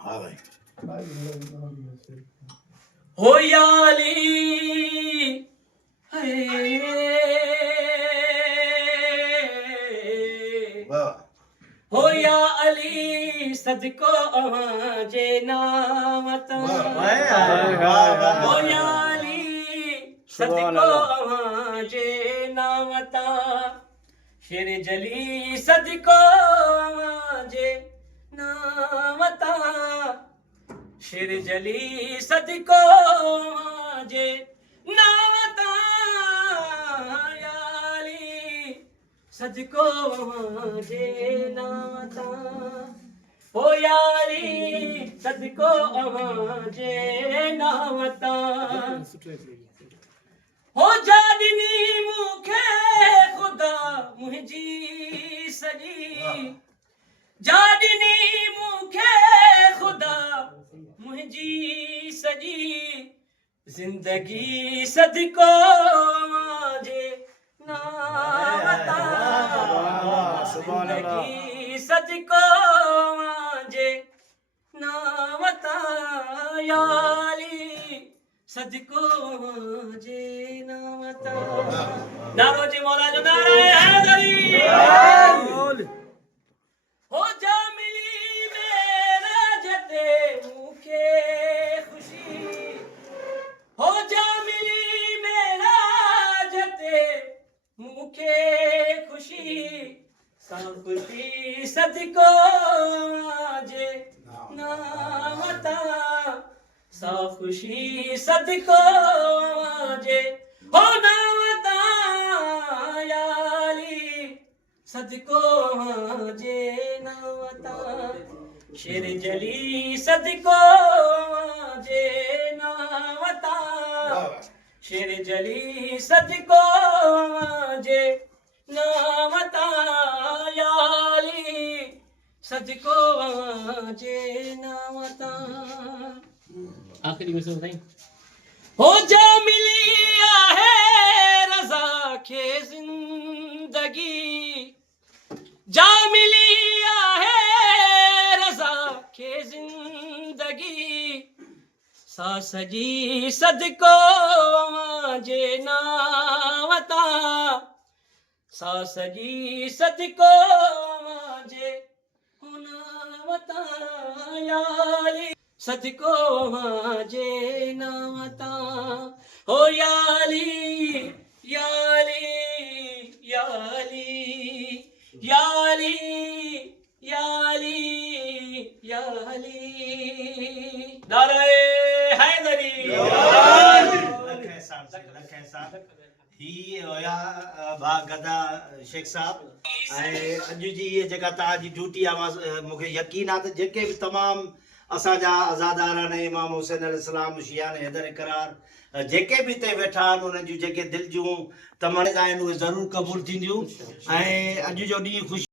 हाँ भाई हो याली वाह हो या अली सदको अवां जे नामता हो या अली सदको अवां जे नामता शेर जली सदको अवां जे नामता शेर जली सदको अवां जे नामता सदको जे नाता हो यारी सदको जे नाता हो जादनी मुखे खुदा मुझी सजी जादनी मुखे खुदा मुझी सजी जिंदगी सदको जे नाता जिंदगी सदको जे नावता याली सदको जे नावता नारो जी मौला जो नारा हैदरी हो जा मिली मेरा जते मुखे खुशी हो जा मिली मेरा जते मुखे खुशी खुशी सदको जे नामता सा खुशी सदको जे हो नामता याली सदको जे नामता शेर जली सदको जे नामता शेर जली सदको जे नामता याली सदको जे नामता आखिरी में से बताइए हो जा मिली है रजा के जिंदगी जा मिली है रजा के जिंदगी सा सजी सदको जे नामता सा सजी सदको जे नामता याली सदको जे नामता हो याली याली याली याली याली याली नारे हैदरी ही हुया भा गदा शेख साहब ऐं अॼु जी ये जेका तव्हांजी ड्यूटी आहे मूंखे यकीन आहे त जेके बि तमामु असांजा आज़ादारान इमाम हुसैन अलैहिस्सलाम शियान हैदर इकरार जेके बि हिते वेठा आहिनि उन्हनि जूं जेके दिलि जूं तमन्ना आहिनि उहे ज़रूरु क़बूल थींदियूं ऐं अॼु जो ॾींहुं ख़ुशी